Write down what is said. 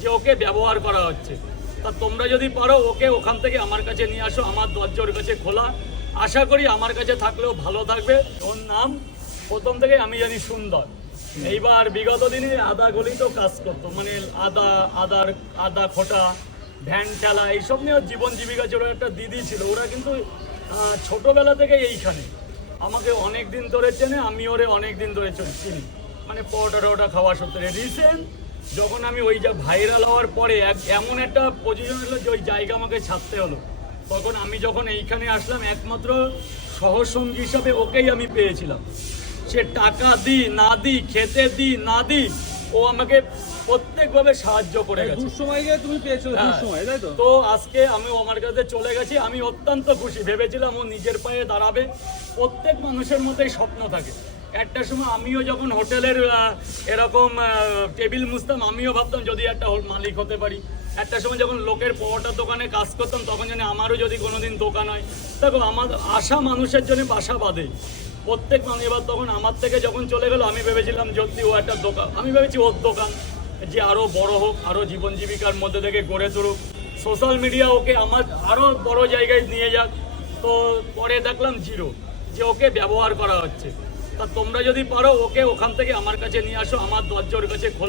যে ওকে ব্যবহার করা হচ্ছে। তা তোমরা যদি পারো ওকে ওখান থেকে আমার কাছে নিয়ে আসো, আমার দরজা ওর কাছে খোলা। আশা করি আমার কাছে থাকলেও ভালো থাকবে। ওর নাম প্রথম থেকে আমি জানি সুন্দর। এইবার বিগত দিনে আদা গলিত কাজ করতো, মানে আদা খোটা, ভ্যান ঠেলা, এইসব নিয়ে ওর জীবন জীবিকা ছিল। একটা দিদি ছিল, ওরা কিন্তু ছোটোবেলা থেকে এইখানে আমাকে অনেক দিন ধরে চেনে, আমি ওরে অনেক দিন ধরে চিনি, মানে পরোটা খাওয়া সূত্রে। রিসেন্ট যখন আমি ওই যে ভাইরাল হওয়ার পরে এমন একটা পজিশন হলো যে ওই জায়গা আমাকে ছাড়তে হলো, তখন আমি যখন এইখানে আসলাম একমাত্র সহসঙ্গী হিসাবে ওকেই আমি পেয়েছিলাম। সে টাকা দিই না দিই, খেতে দিই না দিই, ও আমাকে প্রত্যেকভাবে সাহায্য করে গেছে। তুমি পেয়েছো দুঃসময়, তাই তো? তো আজকে আমি আমার কাছে চলে গেছি, আমি অত্যন্ত খুশি। ভেবেছিলাম ও নিজের পায়ে দাঁড়াবে। প্রত্যেক মানুষের মধ্যেই স্বপ্ন থাকে। একটা সময় আমিও যখন হোটেলের এরকম টেবিল মুছতাম, আমিও ভাবতাম যদি একটা মালিক হতে পারি। একটা সময় যখন লোকের পরোটার দোকানে কাজ করতাম, তখন জানি আমারও যদি কোনোদিন দোকান হয়। দেখো, আমার আশা মানুষের জন্য বাসা বাঁধে প্রত্যেক মানুষ। এবার তখন আমার থেকে যখন চলে গেল, আমি ভেবেছিলাম যদি ও একটা দোকান, আমি ভেবেছি ওর দোকান যে আরও বড় হোক, আরও জীবন জীবিকার মধ্যে থেকে গড়ে তুলুক, সোশ্যাল মিডিয়া ওকে আমার আরও বড় জায়গায় নিয়ে যাক। তো পরে দেখলাম জিরো, যে ওকে ব্যবহার করা হচ্ছে। তা তোমরা যদি পারো ওকে ওখান থেকে আমার কাছে নিয়ে আসো, আমার দরজা ওর কাছে খোলা।